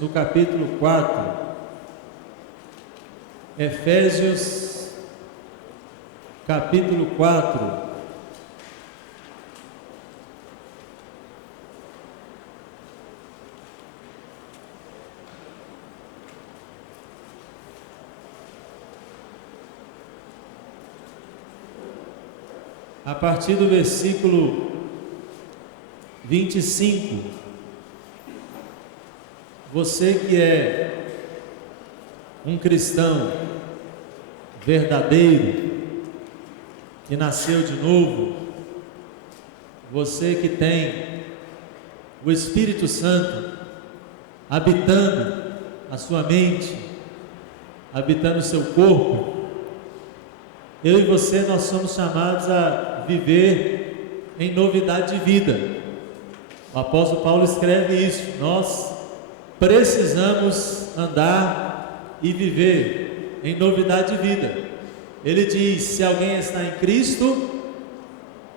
no capítulo 4. Efésios, capítulo 4. A partir do versículo 25, você que é um cristão verdadeiro, que nasceu de novo, você que tem o Espírito Santo habitando a sua mente, habitando o seu corpo, eu e você, nós somos chamados a viver em novidade de vida. O apóstolo Paulo escreve isso: nós precisamos andar e viver em novidade de vida. Ele diz: se alguém está em Cristo,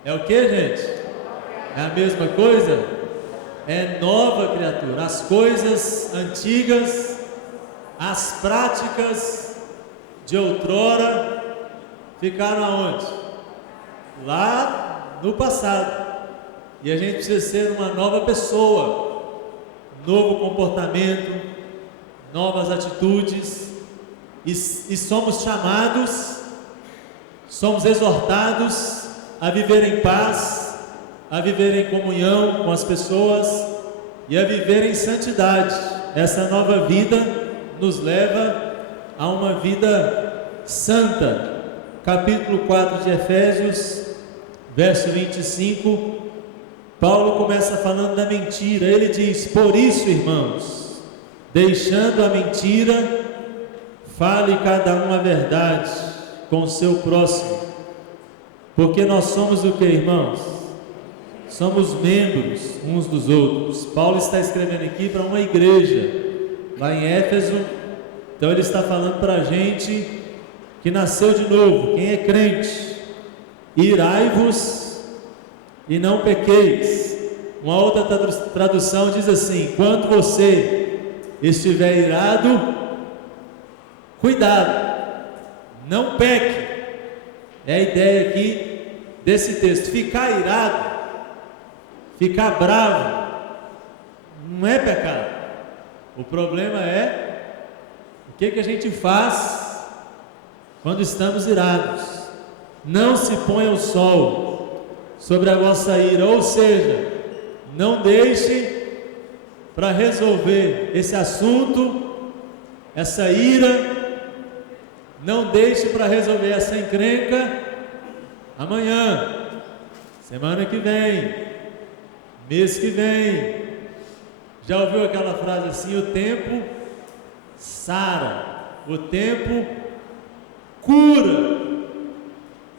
é o que, gente? É a mesma coisa? É nova criatura. As coisas antigas, as práticas de outrora ficaram aonde? Lá no passado. E a gente precisa ser uma nova pessoa, novo comportamento, novas atitudes, e somos chamados, somos exortados a viver em paz, a viver em comunhão com as pessoas e a viver em santidade. Essa nova vida nos leva a uma vida santa. Capítulo 4 de Efésios, verso 25, Paulo começa falando da mentira. Ele diz: por isso, irmãos, deixando a mentira, fale cada um a verdade com o seu próximo, porque nós somos o que, irmãos? Somos membros uns dos outros. Paulo está escrevendo aqui para uma igreja lá em Éfeso, então ele está falando para a gente que nasceu de novo, quem é crente: irai-vos e não pequeis. Uma outra tradução diz assim: quando você estiver irado, cuidado, não peque. É a ideia aqui desse texto. Ficar irado, ficar bravo, não é pecado. O problema é o que a gente faz quando estamos irados. Não se ponha o sol sobre a vossa ira, ou seja, não deixe para resolver esse assunto, essa ira, não deixe para resolver essa encrenca amanhã, semana que vem, mês que vem. Já ouviu aquela frase assim: o tempo sara, o tempo cura.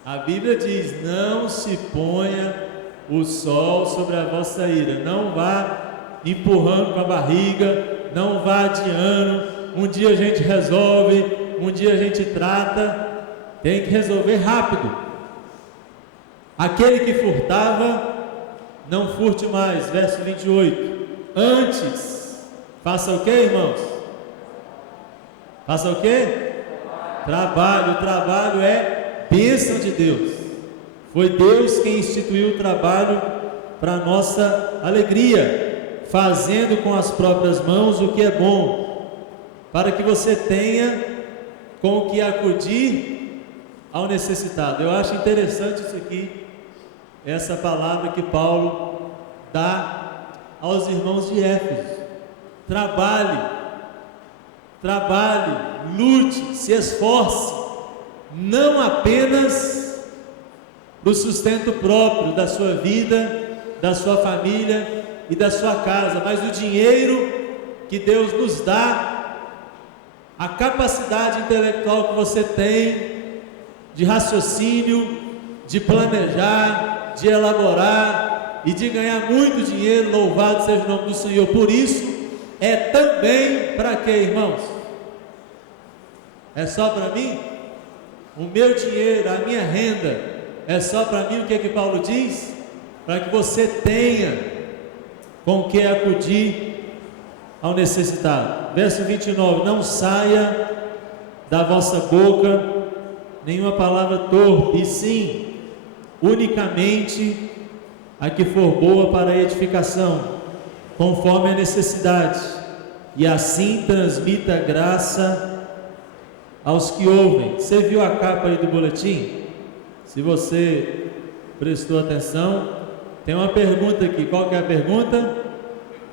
A Bíblia diz: não se ponha o sol sobre a vossa ira. Não vá empurrando com a barriga, não vá adiando. Um dia a gente resolve, um dia a gente trata. Tem que resolver rápido. Aquele que furtava, não furte mais. Verso 28. Antes, faça o que, irmãos? Faça o que? Trabalho. O trabalho é bênção de Deus. Foi Deus quem instituiu o trabalho para nossa alegria, fazendo com as próprias mãos o que é bom, para que você tenha com o que acudir ao necessitado. Eu acho interessante isso aqui, essa palavra que Paulo dá aos irmãos de Éfeso. Trabalhe, lute, se esforce, não apenas para o sustento próprio da sua vida, da sua família e da sua casa, mas o dinheiro que Deus nos dá, a capacidade intelectual que você tem de raciocínio, de planejar, de elaborar e de ganhar muito dinheiro. Louvado seja o nome do Senhor. Por isso, é também para quê, irmãos? É só para mim? O meu dinheiro, a minha renda é só para mim? O que é que Paulo diz? Para que você tenha com que acudir ao necessitado. Verso 29, não saia da vossa boca nenhuma palavra torpe, e sim, unicamente a que for boa para a edificação, conforme a necessidade, e assim transmita graça aos que ouvem. Você viu a capa aí do boletim? Se você prestou atenção, tem uma pergunta aqui. Qual que é a pergunta?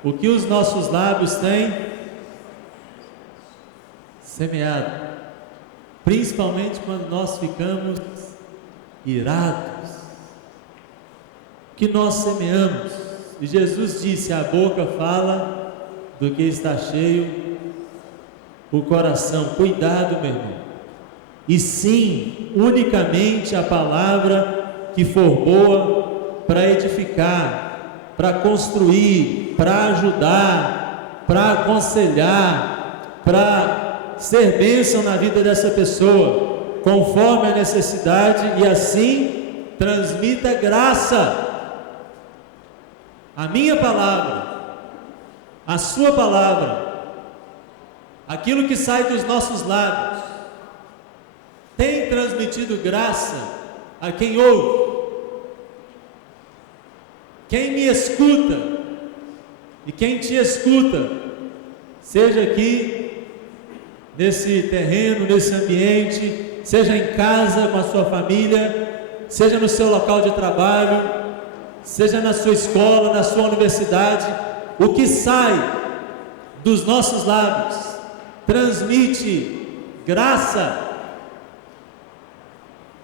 O que os nossos lábios têm semeado? Principalmente quando nós ficamos irados. O que nós semeamos? E Jesus disse: a boca fala do que está cheio o coração. Cuidado, meu irmão. E sim, unicamente a palavra que for boa para edificar, para construir, para ajudar, para aconselhar, para ser bênção na vida dessa pessoa, conforme a necessidade, e assim transmita graça. A minha palavra, a sua palavra, aquilo que sai dos nossos lábios, tem transmitido graça a quem ouve. Quem me escuta e quem te escuta, seja aqui nesse terreno, nesse ambiente, seja em casa com a sua família, seja no seu local de trabalho, seja na sua escola, na sua universidade, o que sai dos nossos lábios transmite graça.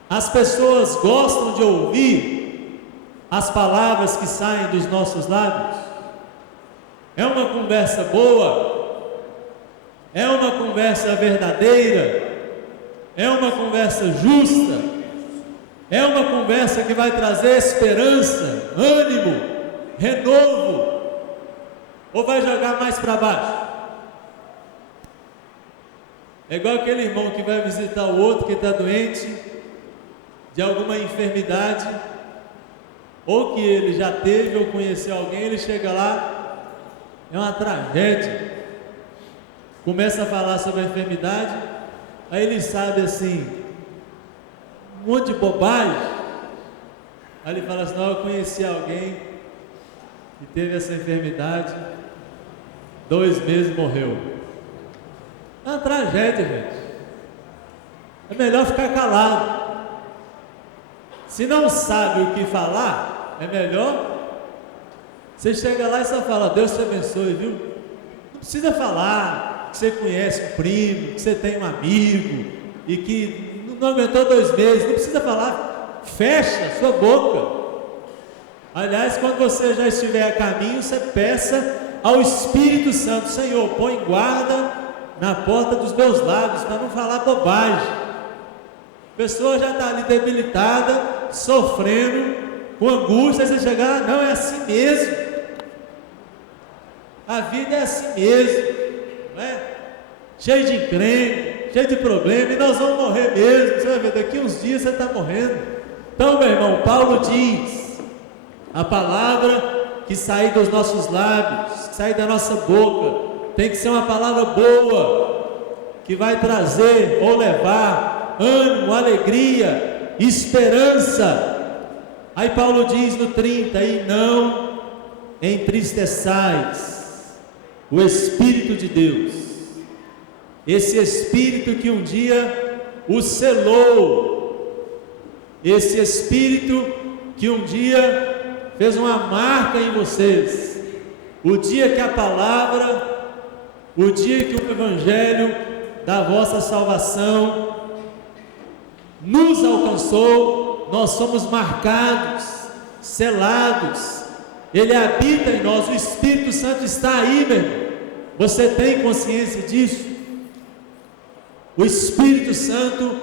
As pessoas gostam de ouvir as palavras que saem dos nossos lábios. É uma conversa boa, é uma conversa verdadeira, é uma conversa justa, é uma conversa que vai trazer esperança, ânimo, renovo, ou vai jogar mais para baixo? É igual aquele irmão que vai visitar o outro que está doente de alguma enfermidade, ou que ele já teve ou conheceu alguém, ele chega lá, é uma tragédia, começa a falar sobre a enfermidade, aí ele sabe assim, um monte de bobagem, aí ele fala assim: não, eu conheci alguém que teve essa enfermidade, 2 meses morreu. É uma tragédia, gente. É melhor ficar calado. Se não sabe o que falar, é melhor você chega lá e só fala: Deus te abençoe, viu? Não precisa falar que você conhece um primo, que você tem um amigo e que não aguentou 2 meses. Não precisa falar, fecha sua boca. Aliás, quando você já estiver a caminho, você peça ao Espírito Santo: Senhor, põe guarda na porta dos meus lábios para não falar bobagem. A pessoa já está ali debilitada, sofrendo, com angústia, aí você chegar: não, é assim mesmo, a vida é assim mesmo, não é? Cheio de encrenca, cheio de problema, e nós vamos morrer mesmo. Você vai ver, daqui uns dias você está morrendo. Então, meu irmão, Paulo diz: a palavra que sair dos nossos lábios, que sair da nossa boca, tem que ser uma palavra boa, que vai trazer ou levar ânimo, alegria, esperança. Aí Paulo diz no 30: e não entristeçais o Espírito de Deus, esse Espírito que um dia o selou, esse Espírito que um dia fez uma marca em vocês. O dia que a palavra, o dia que o Evangelho da vossa salvação nos alcançou, nós somos marcados, selados, Ele habita em nós, o Espírito Santo está aí, meu irmão. Você tem consciência disso? O Espírito Santo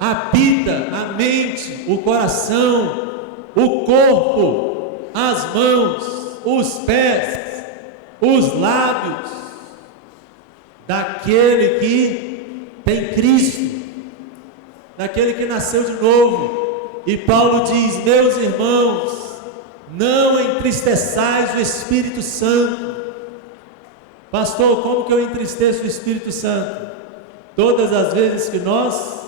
habita a mente, o coração, o corpo, as mãos, os pés, os lábios daquele que tem Cristo, daquele que nasceu de novo. E Paulo diz: meus irmãos, não entristeçais o Espírito Santo. Pastor, como que eu entristeço o Espírito Santo? Todas as vezes que nós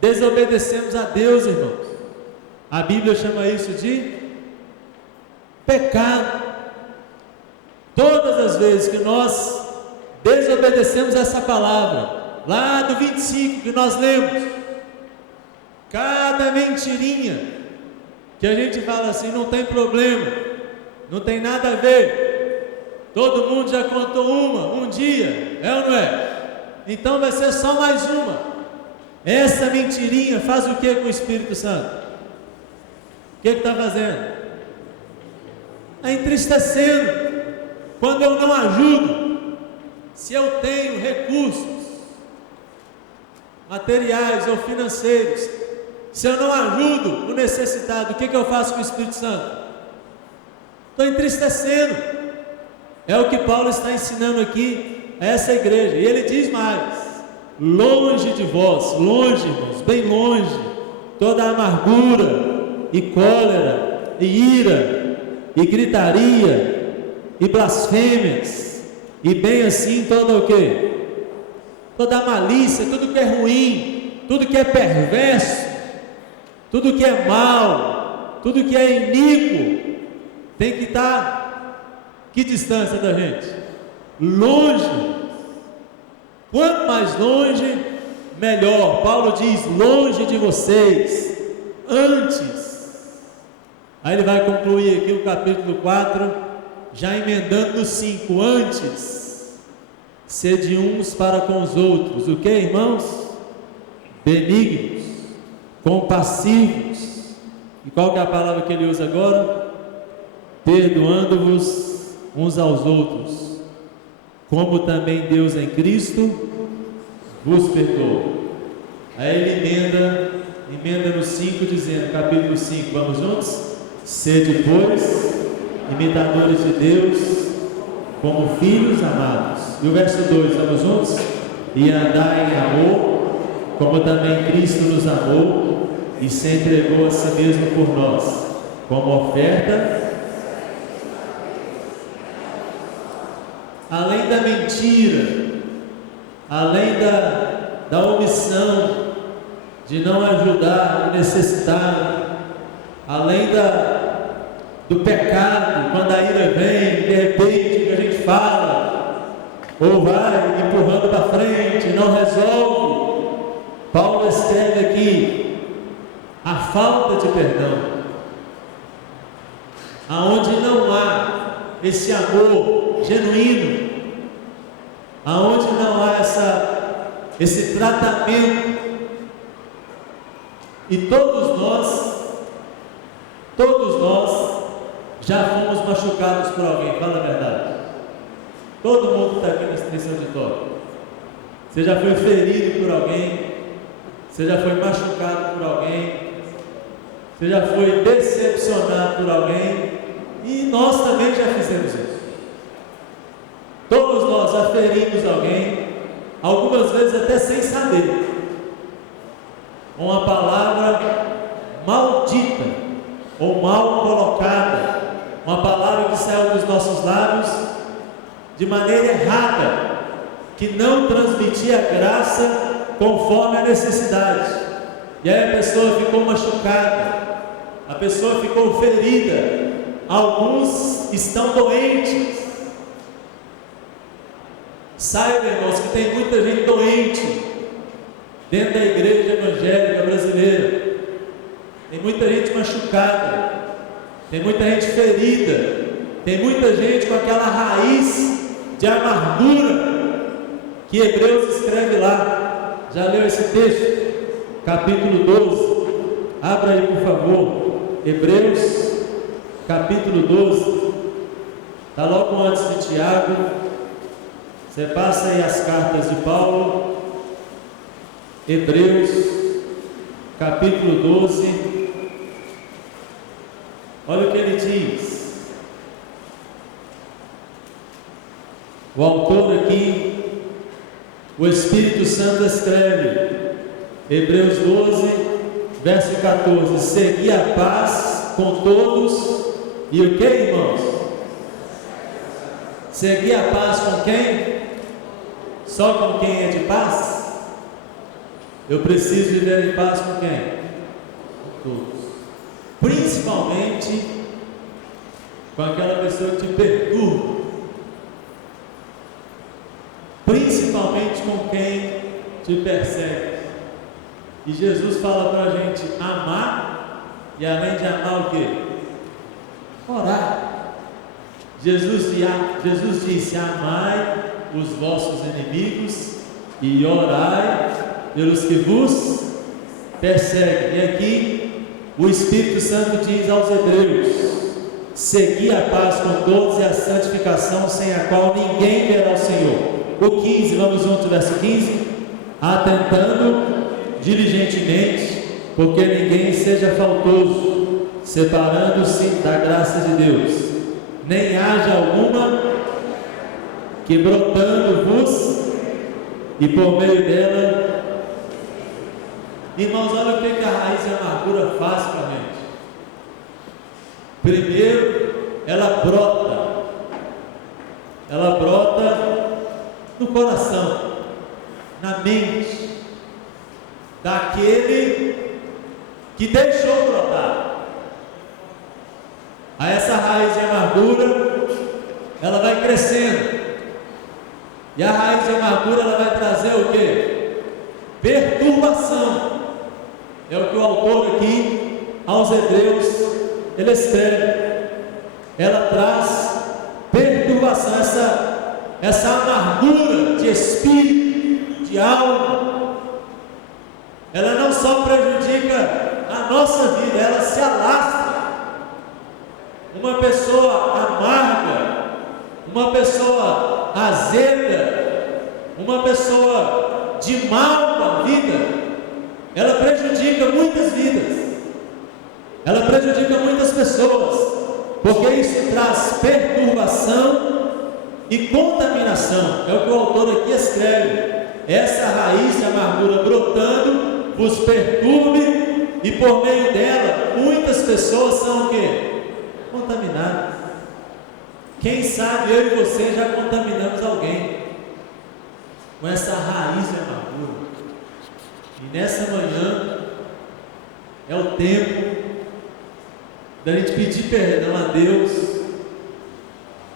desobedecemos a Deus, irmãos. A Bíblia chama isso de pecado. Todas as vezes que nós desobedecemos essa palavra, lá do 25 que nós lemos, cada mentirinha que a gente fala assim, não tem problema, não tem nada a ver, todo mundo já contou um dia, é ou não é? Então vai ser só mais uma. Essa mentirinha faz o que com o Espírito Santo? O que está fazendo? Está entristecendo. Quando eu não ajudo, se eu tenho recursos materiais ou financeiros, se eu não ajudo o necessitado, o que eu faço com o Espírito Santo? Estou entristecendo. É o que Paulo está ensinando aqui a essa igreja. E ele diz mais: longe de vós, longe, irmãos, bem longe, toda amargura e cólera e ira e gritaria e blasfêmias, e bem assim toda o quê? Toda a malícia, tudo que é ruim, tudo que é perverso, tudo que é mal, tudo que é iníquo, tem que estar que distância da gente? Longe. Quanto mais longe, melhor. Paulo diz: longe de vocês, antes. Aí ele vai concluir aqui o capítulo 4, já emendando no 5, antes, sede uns para com os outros, o que, irmãos? Benignos, compassivos, e qual que é a palavra que ele usa agora? Perdoando-vos uns aos outros, como também Deus em Cristo vos perdoa. Aí ele emenda no 5, dizendo, capítulo 5, vamos juntos? Sede, pois, imitadores de Deus, como filhos amados. E o verso 2, vamos juntos? E andai em amor, como também Cristo nos amou e se entregou a si mesmo por nós, como oferta, além da mentira, além da omissão, de não ajudar o necessitado, além do pecado, quando a ira vem, de repente, que a gente fala, ou vai empurrando para frente, não resolve. Paulo escreve aqui, a falta de perdão, aonde não há esse amor genuíno, aonde não há esse tratamento, e todos nós já fomos machucados por alguém, fala a verdade. Todo mundo está aqui nesse auditório. Você já foi ferido por alguém, você já foi machucado por alguém, você já foi decepcionado por alguém, e nós também já fizemos isso. Todos nós já ferimos alguém, algumas vezes até sem saber, uma palavra maldita ou mal colocada, uma palavra que saiu dos nossos lábios de maneira errada, que não transmitia graça conforme a necessidade, e aí a pessoa ficou machucada, a pessoa ficou ferida, alguns estão doentes. Saiba, irmãos, que tem muita gente doente dentro da igreja evangélica brasileira, tem muita gente machucada, tem muita gente ferida, tem muita gente com aquela raiz de amargura que Hebreus escreve lá. Já leu esse texto? Capítulo 12, abra aí por favor, Hebreus capítulo 12, está logo antes de Tiago. Você passa aí as cartas de Paulo, Hebreus capítulo 12, olha o que ele diz. O autor aqui, o Espírito Santo escreve, Hebreus 12, verso 14: segui a paz com todos, e o que, irmãos? Seguir a paz com quem? Só com quem é de paz? Eu preciso viver em paz com quem? Com todos. Principalmente com aquela pessoa que te perturba. Principalmente com quem te persegue. E Jesus fala para a gente amar, e além de amar o quê? Orar. Jesus disse: amai os vossos inimigos e orai pelos que vos perseguem. E aqui o Espírito Santo diz aos Hebreus: segui a paz com todos e a santificação, sem a qual ninguém verá o Senhor. O 15, vamos juntos, verso 15: atentando diligentemente, porque ninguém seja faltoso, separando-se da graça de Deus, nem haja alguma que brotando-vos, e por meio dela. Irmãos, olha o que a raiz de amargura faz para a gente. Primeiro, ela brota no coração, na mente daquele que deixou brotar. A essa raiz de amargura, ela vai crescendo, e a raiz de amargura ela vai trazer o quê? Perturbação. É o que o autor aqui aos Hebreus ele escreve. Ela traz perturbação, essa amargura de espírito, de alma. Ela não só prejudica a nossa vida, ela se alastra. Uma pessoa amarga, uma pessoa azeda, uma pessoa de mal com a vida, ela prejudica muitas vidas, ela prejudica muitas pessoas, porque isso traz perturbação e contaminação. É o que o autor aqui escreve: essa raiz de amargura brotando vos perturbe, e por meio dela muitas pessoas são o quê? Contaminadas. Quem sabe eu e você já contaminamos alguém com essa raiz de amargura. E nessa manhã é o tempo da gente pedir perdão a Deus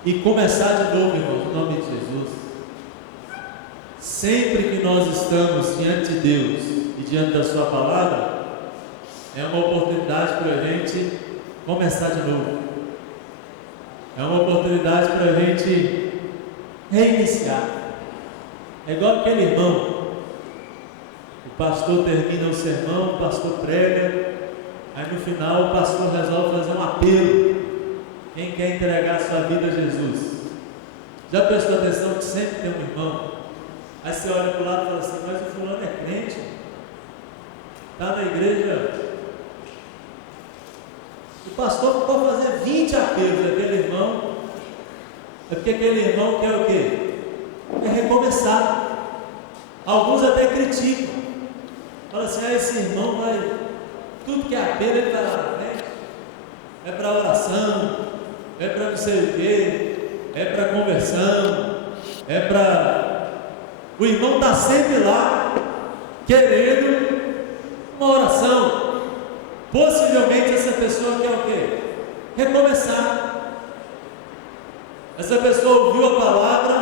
e começar de novo, irmãos, no nome de Jesus. Sempre que nós estamos diante de Deus e diante da sua palavra, é uma oportunidade para a gente começar de novo. É uma oportunidade para a gente reiniciar. É igual aquele irmão. O pastor termina o sermão, o pastor prega, aí no final o pastor resolve fazer um apelo. Quem quer entregar a sua vida a Jesus? Já prestou atenção que sempre tem um irmão? Aí você olha para o lado e fala assim: mas o fulano é crente, está na igreja. O pastor não pode fazer 20 apelos àquele irmão, é porque aquele irmão quer o quê? Quer recomeçar. Alguns até criticam, falam assim: esse irmão vai, tudo que é apelo ele vai lá na frente, é para oração, é para não sei o quê, é para conversão, é para... O irmão está sempre lá, querendo uma oração. Possivelmente essa pessoa quer o quê? Recomeçar. Essa pessoa ouviu a palavra,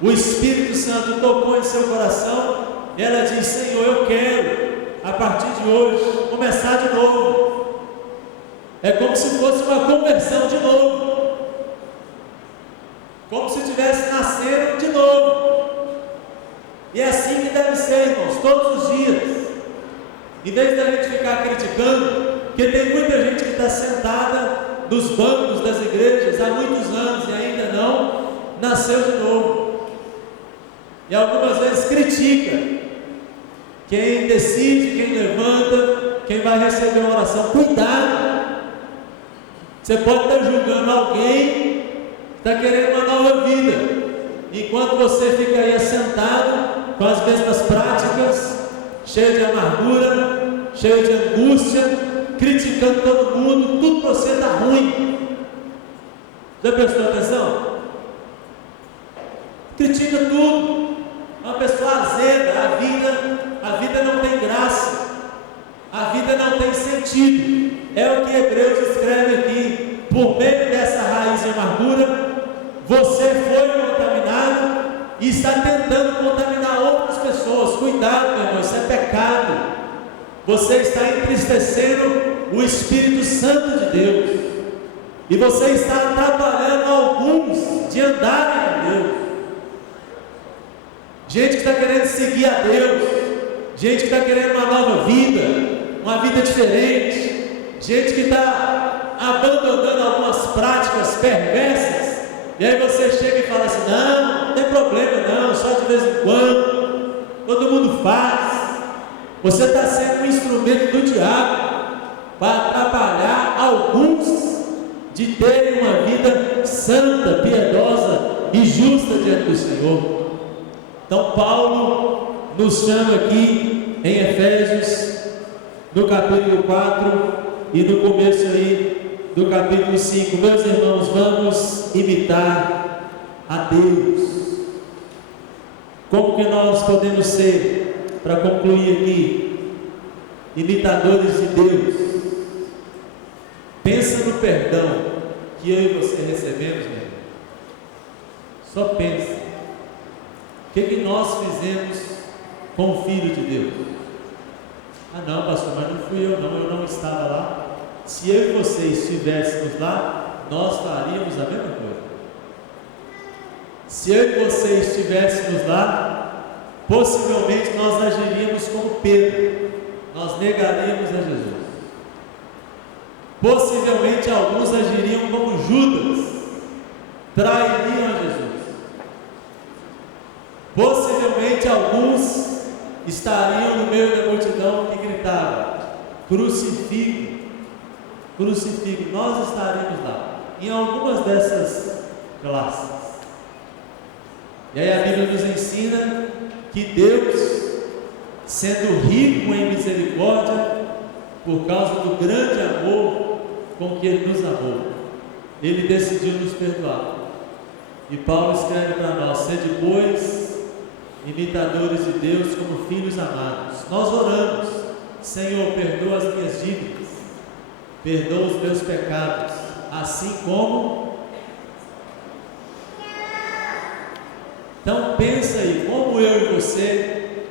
o Espírito Santo tocou em seu coração, e ela diz: Senhor, eu quero, a partir de hoje, começar de novo. É como se fosse uma conversão de novo, como se estivesse nascendo de novo. E é assim que deve ser, irmãos, todos os dias. Em vez da gente ficar criticando, porque tem muita gente que está sentada nos bancos das igrejas há muitos anos e ainda não nasceu de novo. E algumas vezes critica quem decide, quem levanta, quem vai receber uma oração. Cuidado! Você pode estar julgando alguém que está querendo uma nova vida, enquanto você fica aí assentado com as mesmas práticas, cheio de amargura, cheio de angústia, criticando todo mundo, tudo para você está ruim. Já prestou atenção? critica tudo, é uma pessoa azeda, a vida não tem graça, a vida não tem sentido. É o que Hebreus escreve aqui. Por meio dessa raiz de amargura, você foi contaminado e está tentando contaminar outras pessoas. Cuidado, meu irmão, isso é pecado. Você está entristecendo o Espírito Santo de Deus, e você está atrapalhando alguns de andarem com Deus. Gente que está querendo seguir a Deus, gente que está querendo uma nova vida, uma vida diferente, gente que está abandonando algumas práticas perversas, e aí você chega e fala assim: não tem problema não, só de vez em quando, todo mundo faz. Você está sendo um instrumento do diabo para atrapalhar alguns de terem uma vida santa, piedosa e justa diante do Senhor. Então Paulo nos chama aqui em Efésios, no capítulo 4 e no começo aí do capítulo 5, meus irmãos, vamos imitar a Deus. Como que nós podemos ser, para concluir aqui, imitadores de Deus? Pensa no perdão que eu e você recebemos, meu irmão. Só pensa. O que nós fizemos com o Filho de Deus? Ah não, pastor, mas não fui eu não estava lá. Se eu e você estivéssemos lá, nós faríamos a mesma coisa. Se eu e você estivéssemos lá, possivelmente nós agiríamos como Pedro, nós negaríamos a Jesus. Possivelmente alguns agiriam como Judas, trairiam a Jesus. Possivelmente alguns estariam no meio da multidão que gritava: crucifique, crucifique. Nós estaríamos lá, em algumas dessas classes. E aí a Bíblia nos ensina que Deus, sendo rico em misericórdia, por causa do grande amor com que Ele nos amou, Ele decidiu nos perdoar. E Paulo escreve para nós: sede, pois, imitadores de Deus como filhos amados. Nós oramos: Senhor, perdoa as minhas dívidas, perdoa os meus pecados, assim como... Então pensa aí, como eu e você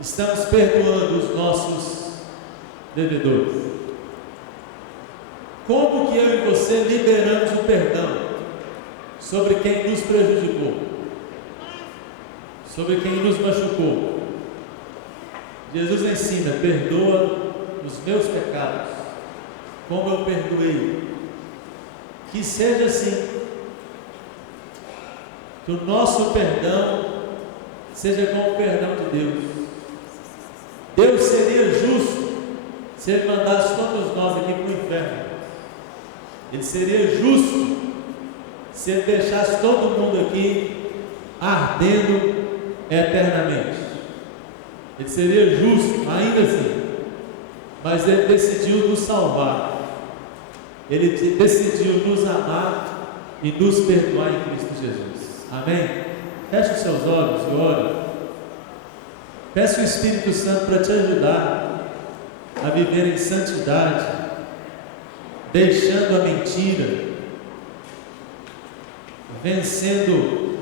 estamos perdoando os nossos devedores? Como que eu e você liberamos o perdão sobre quem nos prejudicou, sobre quem nos machucou? Jesus ensina: perdoa os meus pecados, como eu perdoei. Que seja assim, que o nosso perdão seja como o perdão de Deus. Deus seria justo se Ele mandasse todos nós aqui para o inferno. Ele seria justo se Ele deixasse todo mundo aqui ardendo eternamente. Ele seria justo, ainda assim, mas Ele decidiu nos salvar. Ele decidiu nos amar e nos perdoar em Cristo Jesus. Amém? Feche os seus olhos e ore. Peça o Espírito Santo para te ajudar a viver em santidade, deixando a mentira, vencendo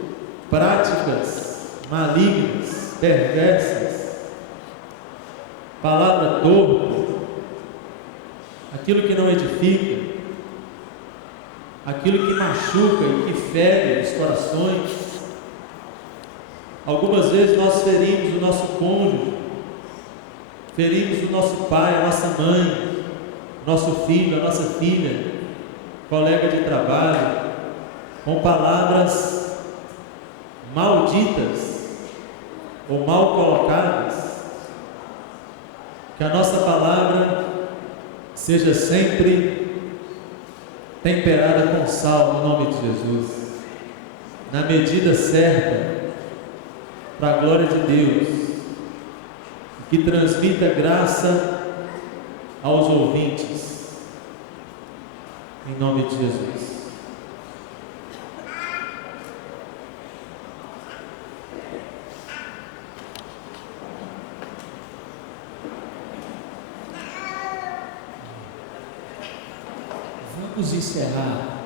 práticas malignas, perversas, palavra torpe, aquilo que não edifica, aquilo que machuca e que fere os corações. Algumas vezes nós ferimos o nosso cônjuge, ferimos o nosso pai, a nossa mãe, nosso filho, a nossa filha, colega de trabalho, com palavras malditas ou mal colocadas. Que a nossa palavra seja sempre temperada com sal, no nome de Jesus, na medida certa, para a glória de Deus, que transmita graça aos ouvintes, em nome de Jesus. Vamos encerrar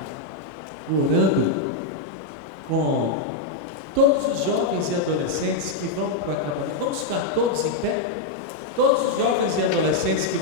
orando com todos os jovens e adolescentes que vão para o acampamento. Vamos ficar todos em pé? Todos os jovens e adolescentes que